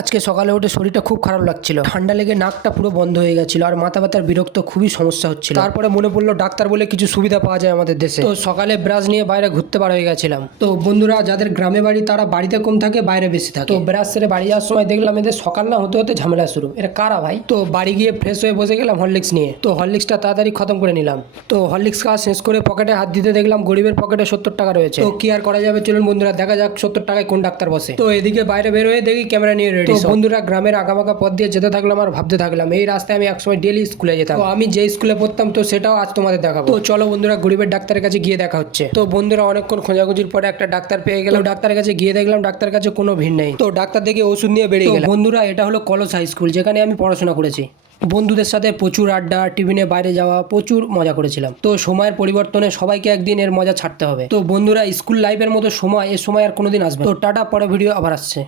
আজকে সকালে উঠে শরীরটা খুব খারাপ লাগছিল, ঠান্ডা লেগে নাকটা পুরো বন্ধ হয়ে গেছিল আর মাথা ব্যথার বিরক্ত খুবই সমস্যা হচ্ছিল। তারপরে মনে পড়লো ডাক্তার বলে কিছু সুবিধা পাওয়া যায় আমাদের দেশে। তো সকালে ব্রাশ নিয়ে বাইরে ঘুরতে বার হয়ে গেছিলাম। তো বন্ধুরা যাদের গ্রামে বাড়ি তারা বাড়িতে কম থাকে, বাইরে বেশি থাকে। তো ব্রাশ সেরে বাড়ি যাওয়ার সময় দেখলাম এদের সকাল না হতে হতে ঝামেলা শুরু। এটা কারা ভাই? তো বাড়ি গিয়ে ফ্রেশ হয়ে বসে গেলাম হরলিক্স নিয়ে। তো হরলিক্সটা তাড়াতাড়ি খতম করে নিলাম। তো হরলিক্স খাওয়া শেষ করে পকেটে হাত দিতে দেখলাম গরিবের পকেটে 70 টাকা রয়েছে। তো কি আর করা যাবে, চলুন বন্ধুরা দেখা যাক 70 টাকায় কোন ডাক্তার বসে। তো এদিকে বাইরে বের হয়ে দেখি ক্যামেরা নিয়ে রেডি। তো বন্ধুরা গ্রামের আঁকাবাঁকা পথ দিয়ে যেতে থাকলাম আর ভাবতে থাকলাম এই রাস্তায় আমি একসময় ডেলি স্কুলে যেতাম। তো আমি যে স্কুলে পড়তাম তো সেটাও আজ তোমাদের দেখাবো। তো চলো বন্ধুরা গরিবের ডাক্তারের কাছে গিয়ে দেখা হচ্ছে। তো বন্ধুরা অনেকক্ষণ খোঁজাখুঁজির পরে একটা ডাক্তার পেয়ে গেলাম। ডাক্তারের কাছে গিয়ে দেখলাম ডাক্তারের কাছে কোনো ভিড় নেই। তো ডাক্তার দেখে ওষুধ নিয়ে বেরিয়ে গেলাম। বন্ধুরা এটা হলো কলস হাই স্কুল, যেখানে আমি পড়াশোনা করেছি। বন্ধুদের সাথে প্রচুর আড্ডা, টিফিনে বাইরে যাওয়া, প্রচুর মজা করেছিলাম। তো সময়ের পরিবর্তনে সবাইকে একদিন এর মজা ছাড়তে হবে। তো বন্ধুরা স্কুল লাইফের মতো সময় এ সময় আর কোনোদিন আসবে। তো টাটা, পরে ভিডিও আবার আসছে।